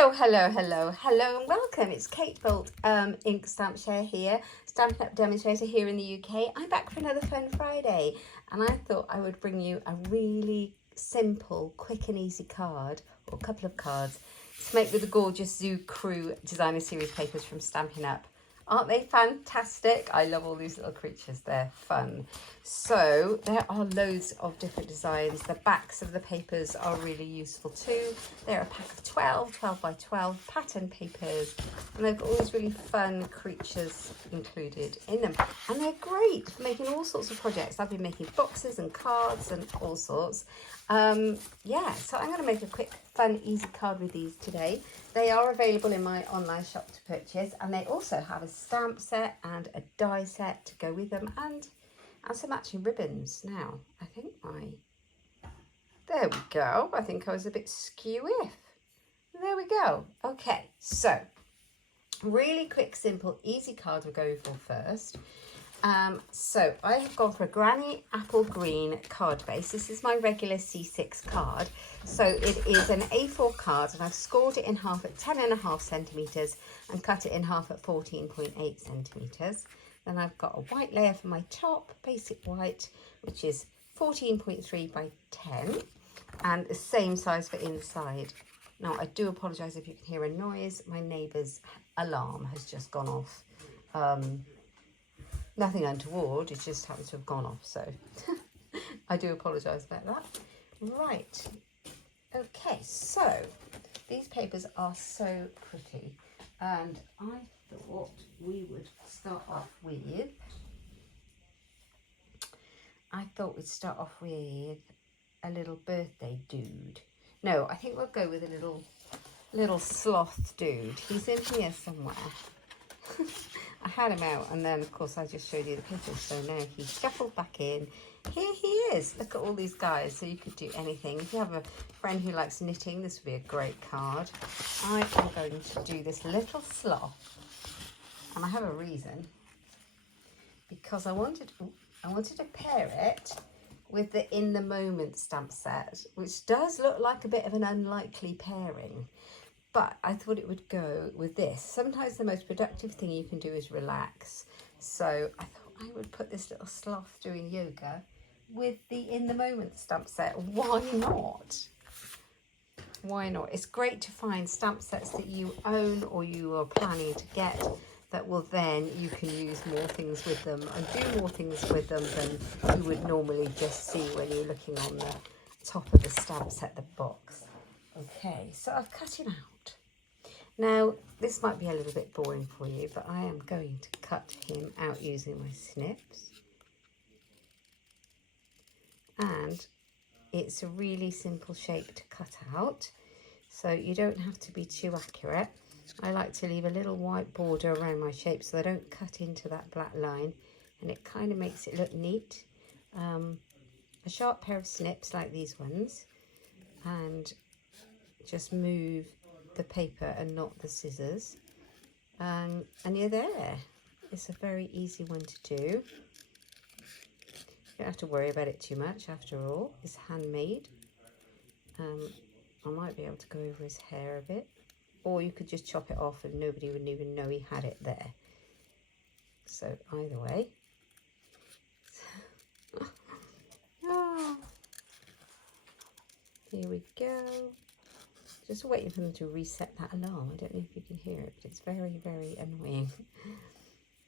Hello, and welcome. It's Kate Bolt, Ink Stamp Share here, Stampin' Up demonstrator here in the UK. I'm back for another Fun Friday, and I thought I would bring you a really simple, quick and easy card, or a couple of cards, to make with the gorgeous Zoo Crew Designer Series papers from Stampin' Up. Aren't they fantastic? I love all these little creatures, they're fun. So there are loads of different designs. The backs of the papers are really useful too. They're a pack of 12 by 12 pattern papers, and they've got all these really fun creatures included in them. And they're great for making all sorts of projects. I've been making boxes and cards and all sorts. Yeah, so I'm going to make a quick, fun, easy card with these today. They are available in my online shop to purchase, and they also have a stamp set and a die set to go with them, and some matching ribbons. Now, I think there we go. I think I was a bit skew-iff. There we go. Okay, so really quick, simple, easy card we're going for first. So I have gone for a Granny Apple Green card base. This is my regular C6 card. So it is an A4 card, and I've scored it in half at 10.5 centimetres and cut it in half at 14.8 centimetres. Then I've got a white layer for my top, basic white, which is 14.3 by 10, and the same size for inside. Now, I do apologise if you can hear a noise. My neighbour's alarm has just gone off. Nothing untoward, it just happens to have gone off, so I do apologise about that. Right, okay, so these papers are so pretty, and I thought we would start off with, a little birthday dude. No, I think we'll go with a little sloth dude. He's in here somewhere. I had him out, and then of course I just showed you the pictures, so now he's shuffled back in. Here he is. Look at all these guys. So you could do anything. If you have a friend who likes knitting, this would be a great card. I am going to do this little sloth, and I have a reason, because I wanted to pair it with the In the Moment stamp set, which does look like a bit of an unlikely pairing. But I thought it would go with this. Sometimes the most productive thing you can do is relax. So I thought I would put this little sloth doing yoga with the In the Moment stamp set. Why not? Why not? It's great to find stamp sets that you own or you are planning to get, that will then you can use more things with them and do more things with them than you would normally just see when you're looking on the top of the stamp set, the box. Okay, so I've cut him out. Now, this might be a little bit boring for you, but I am going to cut him out using my snips. And it's a really simple shape to cut out, so you don't have to be too accurate. I like to leave a little white border around my shape so I don't cut into that black line, and it kind of makes it look neat. A sharp pair of snips like these ones, and just move the paper and not the scissors, and you're there. It's a very easy one to do. You don't have to worry about it too much. After all, it's handmade. I might be able to go over his hair a bit, or you could just chop it off and nobody would even know he had it there. So either way. Oh, here we go. Just waiting for them to reset that alarm. I don't know if you can hear it, but it's very, very annoying.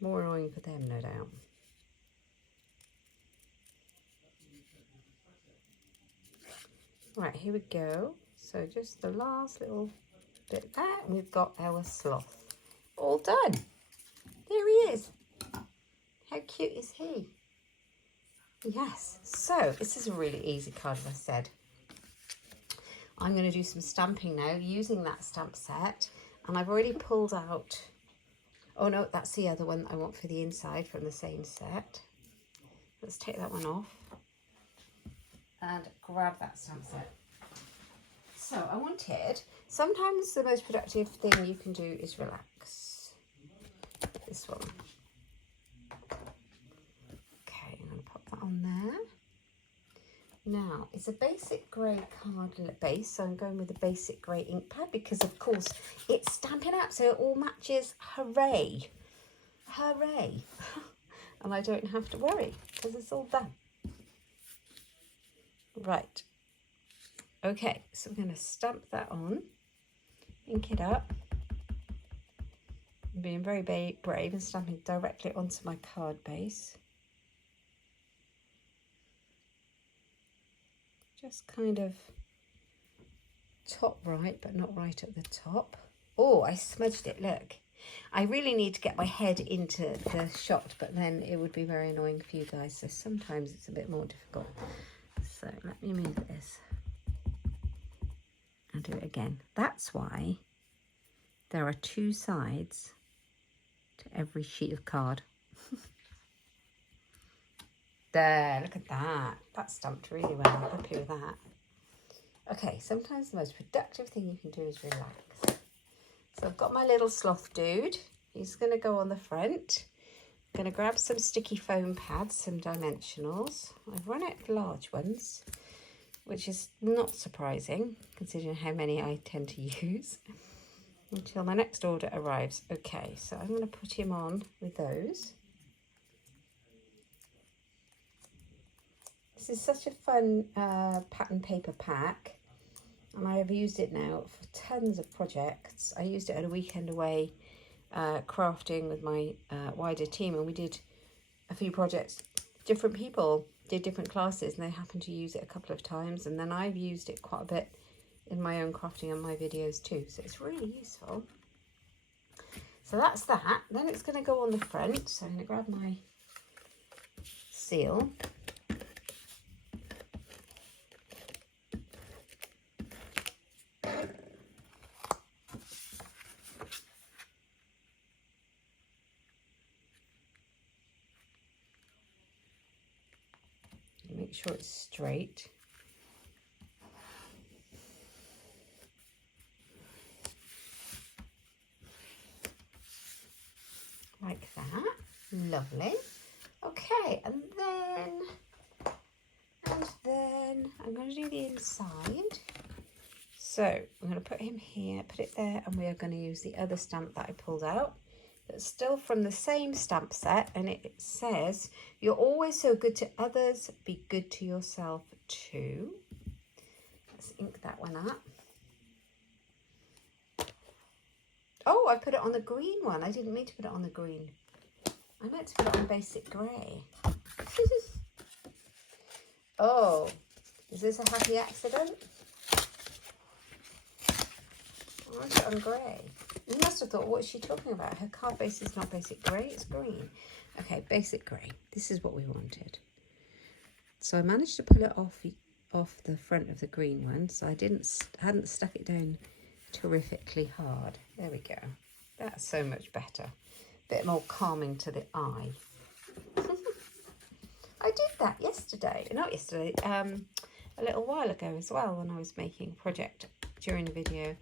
More annoying for them, no doubt. Right, here we go. So just the last little bit there, and we've got our sloth all done. There he is. How cute is he? Yes, so this is a really easy card, as I said. I'm going to do some stamping now using that stamp set, and I've already pulled out, oh no, that's the other one I want for the inside from the same set. Let's take that one off and grab that stamp set. So I wanted, sometimes the most productive thing you can do is relax. This one. Okay, I'm going to pop that on there. Now, it's a basic grey card base, so I'm going with a basic grey ink pad because, of course, it's Stampin' Up, so it all matches. Hooray! Hooray! And I don't have to worry because it's all done. Right. Okay, so I'm going to stamp that on, ink it up. I'm being very brave and stamping directly onto my card base. Just kind of top right, but not right at the top. Oh, I smudged it, look. I really need to get my head into the shot, but then it would be very annoying for you guys, so sometimes it's a bit more difficult. So let me move this. I'll do it again. That's why there are two sides to every sheet of card. There, look at that. That's stamped really well. I'm happy with that. Okay, sometimes the most productive thing you can do is relax. So I've got my little sloth dude. He's going to go on the front. I'm going to grab some sticky foam pads, some dimensionals. I've run out of large ones, which is not surprising considering how many I tend to use until my next order arrives. Okay, so I'm going to put him on with those. This is such a fun pattern paper pack, and I have used it now for tons of projects. I used it at a weekend away crafting with my wider team, and we did a few projects. Different people did different classes and they happened to use it a couple of times, and then I've used it quite a bit in my own crafting and my videos too, so it's really useful. So that's that. Then it's going to go on the front, so I'm going to grab my seal. Make sure it's straight. Like that. Lovely. Okay, and then I'm going to do the inside. So I'm going to put him here, put it there, and we are going to use the other stamp that I pulled out. It's still from the same stamp set, and it says, "You're always so good to others, be good to yourself too." Let's ink that one up. Oh, I put it on the green one. I didn't mean to put it on the green. I meant to put it on basic grey. Oh, is this a happy accident? I want it on grey. You must have thought, what is she talking about? Her card base is not basic grey, it's green. Okay, basic grey. This is what we wanted. So I managed to pull it off the front of the green one, so I hadn't stuck it down terrifically hard. There we go. That's so much better. A bit more calming to the eye. I did that yesterday. Not yesterday, a little while ago as well, when I was making a project during the video.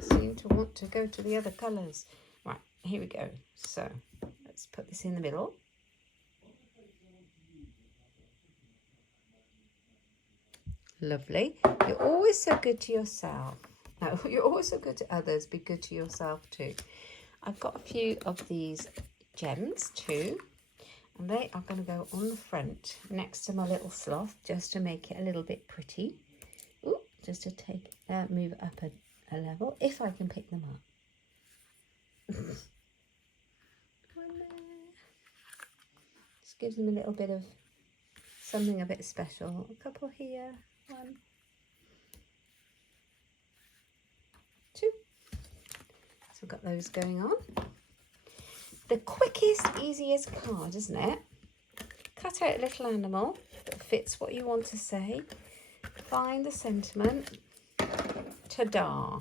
Seem to want to go to the other colours. Right, here we go. So let's put this in the middle. Lovely. You're always so good to yourself. No, you're always so good to others. Be good to yourself too. I've got a few of these gems too, and they are going to go on the front next to my little sloth, just to make it a little bit pretty. Ooh, just to take move it up a level, if I can pick them up. One there. Just gives them a little bit of something a bit special. A couple here. 1, 2. So we've got those going on. The quickest, easiest card, isn't it? Cut out a little animal that fits what you want to say. Find the sentiment. Ta-da!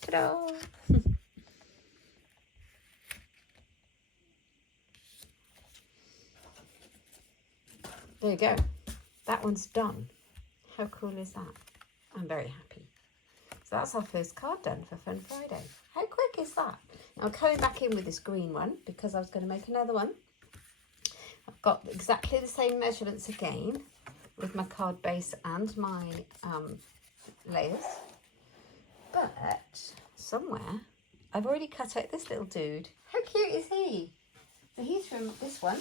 Ta-da! There you go. That one's done. How cool is that? I'm very happy. So that's our first card done for Fun Friday. How quick is that? Now I'm coming back in with this green one because I was going to make another one. I've got exactly the same measurements again with my card base and my layers. But somewhere I've already cut out this little dude. How cute is he? So he's from this one.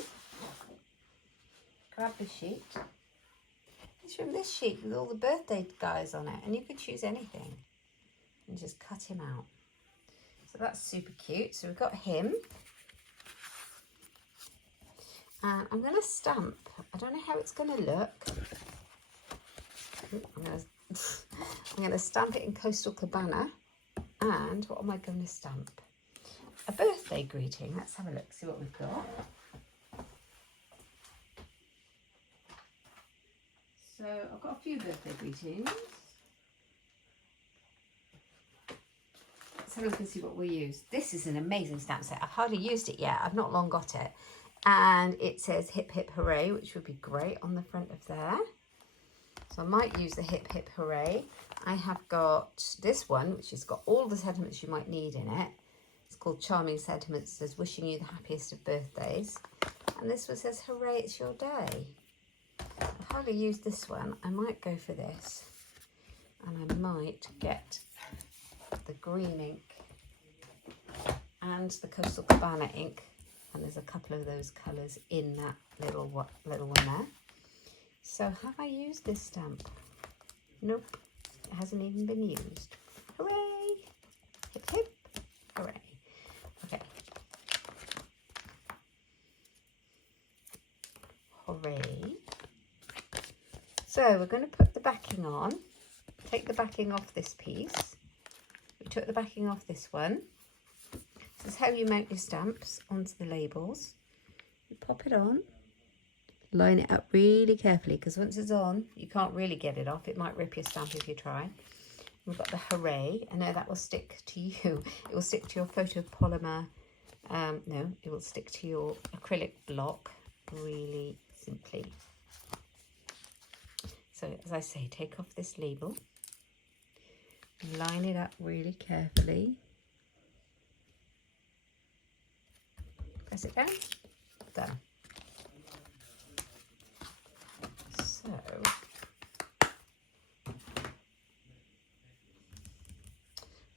Grab the sheet. He's from this sheet with all the birthday guys on it, and you could choose anything and just cut him out. So that's super cute. So we've got him. And I'm going to stamp. I don't know how it's going to look. I'm going to stamp it in Coastal Cabana. And what am I going to stamp? A birthday greeting. Let's have a look, see what we've got. So I've got a few birthday greetings. Let's have a look and see what we use. This is an amazing stamp set. I've hardly used it yet. I've not long got it. And it says hip hip hooray, which would be great on the front of there. So I might use the hip hip hooray. I have got this one, which has got all the sentiments you might need in it. It's called Charming Sentiments. It says wishing you the happiest of birthdays. And this one says hooray, it's your day. I've hardly used this one. I might go for this. And I might get the green ink and the Coastal Cabana ink. And there's a couple of those colours in that little one there. So have I used this stamp? Nope, it hasn't even been used. Hooray! Hip hip, hooray. Okay. Hooray. So we're going to put the backing on. Take the backing off this piece. We took the backing off this one. This is how you mount your stamps onto the labels. You pop it on, line it up really carefully, because once it's on, you can't really get it off. It might rip your stamp if you try. We've got the hooray. I know that will stick to you. It will stick to your photopolymer. No, it will stick to your acrylic block really simply. So as I say, take off this label, line it up really carefully. Press it down, done. So,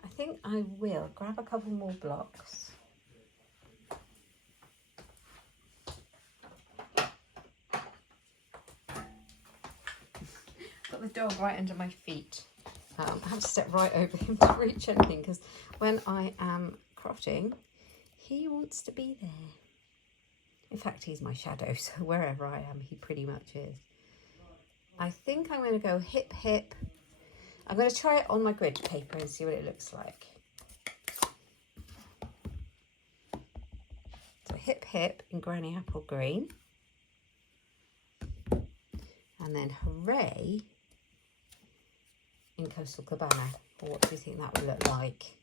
I think I will grab a couple more blocks. Got the dog right under my feet. I have to step right over him to reach anything, because when I am crafting, he wants to be there. In fact, he's my shadow, so wherever I am, he pretty much is. I think I'm going to go hip hip. I'm going to try it on my grid paper and see what it looks like. So hip hip in Granny Apple Green. And then hooray in Coastal Cabana. Or what do you think that will look like?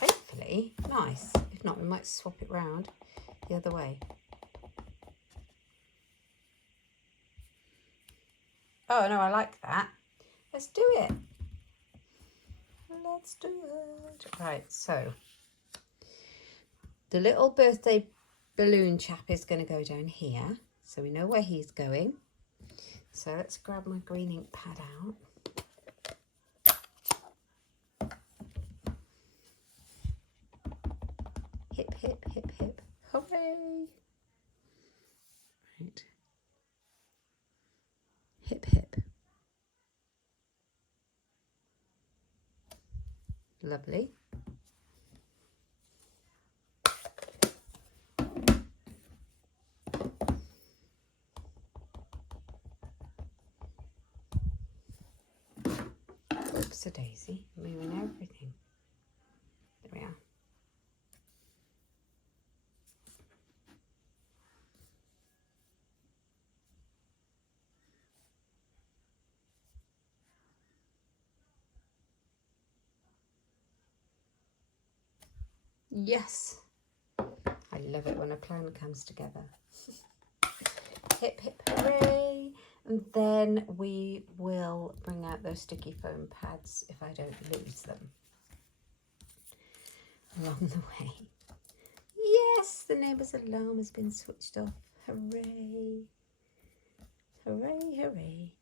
Hopefully nice. If not, we might swap it round the other way. Oh no, I like that. Let's do it. Let's do it. Right, so the little birthday balloon chap is going to go down here, so we know where he's going. So let's grab my green ink pad out. Hip hip hip hip, hooray! Right. Hip hip. Lovely. Oops a daisy, moving everything. There we are. Yes, I love it when a plan comes together. Hip hip hooray! And then we will bring out those sticky foam pads if I don't lose them along the way. Yes, the neighbour's alarm has been switched off. Hooray. Hooray, hooray.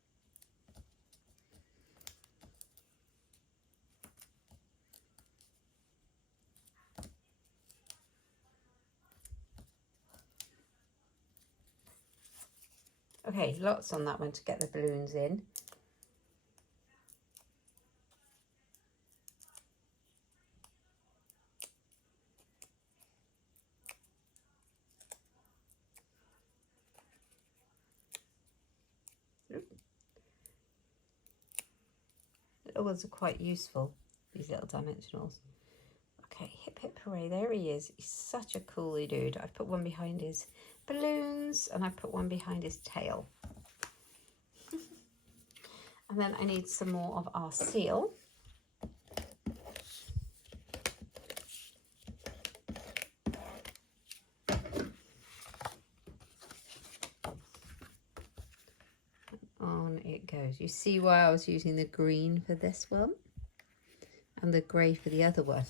Okay, lots on that one to get the balloons in. Little ones are quite useful, these little dimensionals. Okay, hip hip hooray, there he is. He's such a coolie dude. I've put one behind his balloons and I put one behind his tail. And then I need some more of our seal. On it goes. You see why I was using the green for this one and the grey for the other one.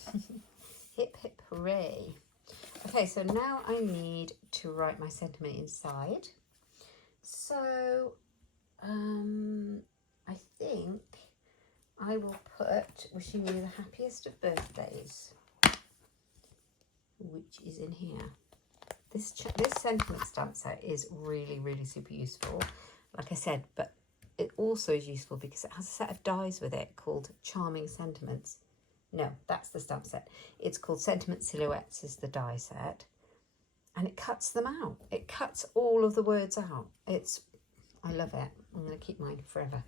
Hip hip hooray. Okay, so now I need to write my sentiment inside. So I think I will put wishing you the happiest of birthdays, which is in here. This sentiment stamp set is really, really super useful, like I said, but it also is useful because it has a set of dies with it called Charming Sentiments. No, that's the stamp set. It's called Sentiment Silhouettes is the die set. And it cuts them out. It cuts all of the words out. I love it. I'm going to keep mine forever.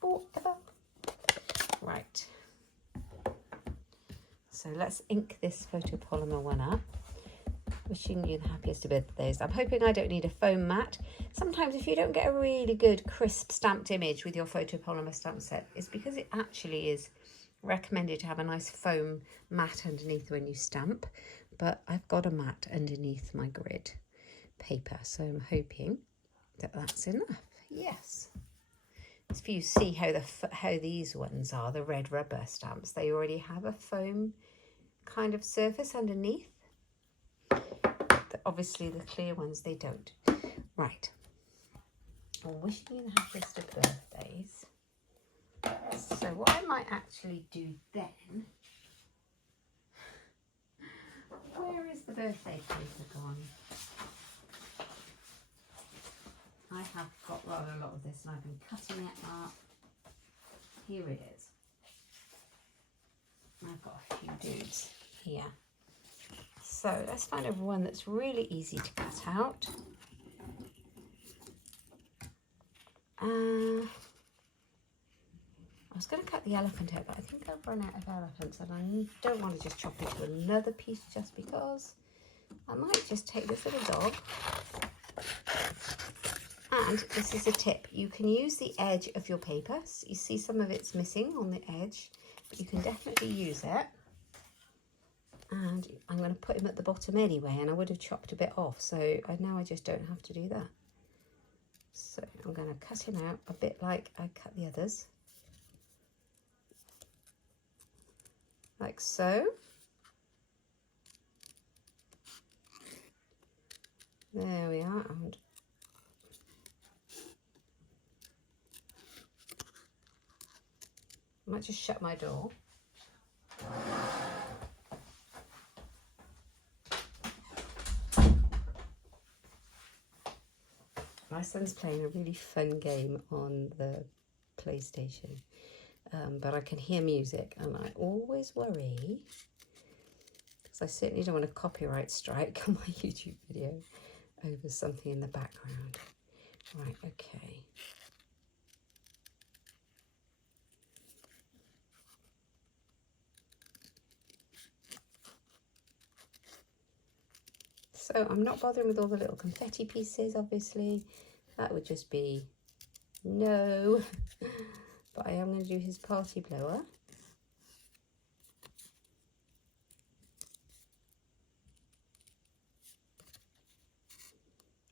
Forever. Right. So let's ink this photopolymer one up. Wishing you the happiest of birthdays. I'm hoping I don't need a foam mat. Sometimes if you don't get a really good crisp stamped image with your photopolymer stamp set, it's because it actually is recommended to have a nice foam mat underneath when you stamp, but I've got a mat underneath my grid paper, so I'm hoping that that's enough. Yes. If you see how these ones are, the red rubber stamps, they already have a foam kind of surface underneath. Obviously the clear ones, they don't. Right. I'm wishing you the happiest of birthdays. So what I might actually do then, where is the birthday paper gone? I have got rather a lot of this and I've been cutting it up. Here it is. I've got a few dudes here. So let's find a one that's really easy to cut out. I was going to cut the elephant out, but I think I've run out of elephants and I don't want to just chop into another piece just because. I might just take this little dog. And this is a tip. You can use the edge of your paper. So you see some of it's missing on the edge, but you can definitely use it. And I'm going to put him at the bottom anyway, and I would have chopped a bit off, so now I just don't have to do that. So I'm going to cut him out a bit like I cut the others. Like so. There we are. And I might just shut my door. My son's playing a really fun game on the PlayStation, but I can hear music and I always worry, because I certainly don't want a copyright strike on my YouTube video over something in the background. Right, okay. So I'm not bothering with all the little confetti pieces, obviously. That would just be no. But I am going to do his party blower.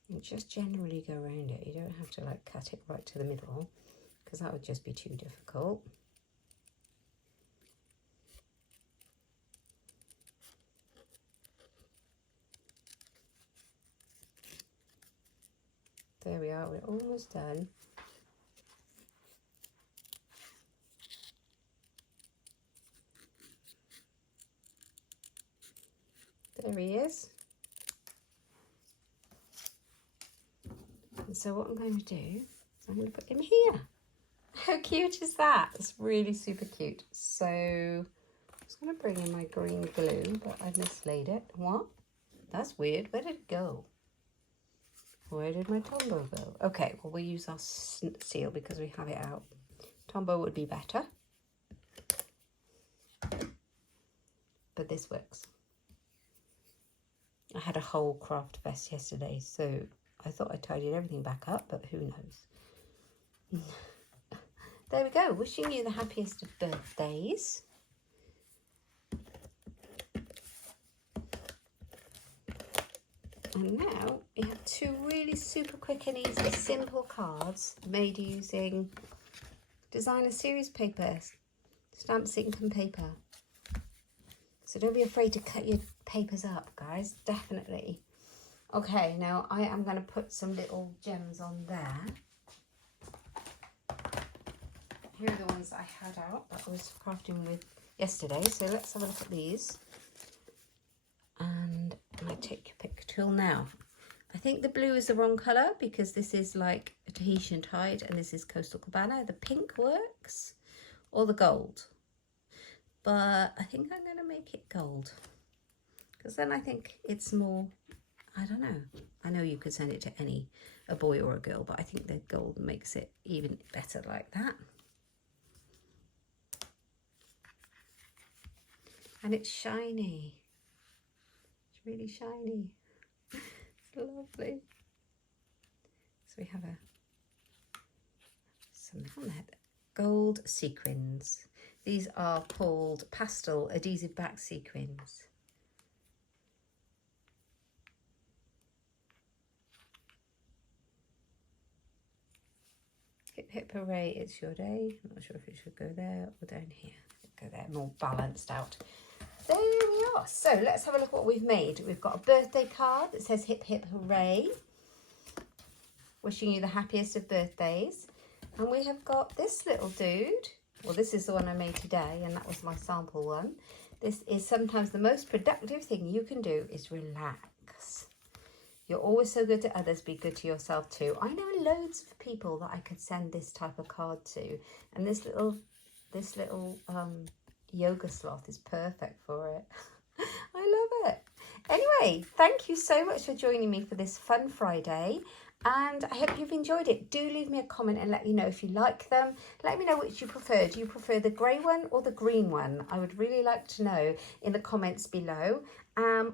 And just generally go around it. You don't have to like cut it right to the middle, because that would just be too difficult. There we are, we're almost done. There he is. And so what I'm going to do is I'm going to put him here. How cute is that? It's really super cute. So I was going to bring in my green glue, but I mislaid it. What? That's weird. Where did it go? Where did my Tombow go? Okay, well, we'll use our seal because we have it out. Tombow would be better. But this works. I had a whole craft vest yesterday, so I thought I tidied everything back up, but who knows? There we go. Wishing you the happiest of birthdays. And now we have two really super quick and easy simple cards made using designer series paper, stamps, ink and paper. So don't be afraid to cut your papers up, guys, definitely. Okay, now I am going to put some little gems on there. Here are the ones I had out that I was crafting with yesterday. So let's have a look at these. And I take your pick tool now. I think the blue is the wrong colour because this is like a Tahitian tide and this is Coastal Cabana. The pink works, or the gold. But I think I'm going to make it gold because then I think it's more, I don't know. I know you could send it to a boy or a girl, but I think the gold makes it even better like that. And it's shiny. It's really shiny. It's lovely. So we have something on there. Gold sequins. These are called pastel adhesive back sequins. Hip hip hooray, it's your day. I'm not sure if it should go there or down here. Go there, more balanced out. There we are. So let's have a look what we've made. We've got a birthday card that says hip hip hooray. Wishing you the happiest of birthdays. And we have got this little dude. Well, this is the one I made today, and that was my sample one. This is sometimes the most productive thing you can do is relax. You're always so good to others, be good to yourself too. I know loads of people that I could send this type of card to, and this little yoga sloth is perfect for it. I love it. Anyway, thank you so much for joining me for this fun Friday. And I hope you've enjoyed it. Do leave me a comment and let me know if you like them. Let me know which you prefer. Do you prefer the grey one or the green one? I would really like to know in the comments below.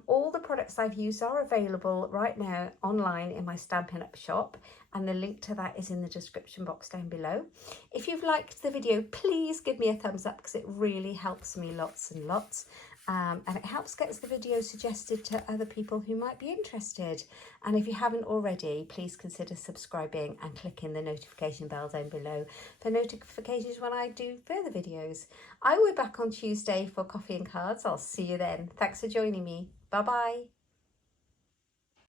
All the products I've used are available right now online in my Stampin' Up shop. And the link to that is in the description box down below. If you've liked the video, please give me a thumbs up because it really helps me lots and lots. And it helps get the video suggested to other people who might be interested. And if you haven't already, please consider subscribing and clicking the notification bell down below for notifications when I do further videos. I will be back on Tuesday for coffee and cards. I'll see you then. Thanks for joining me. Bye bye.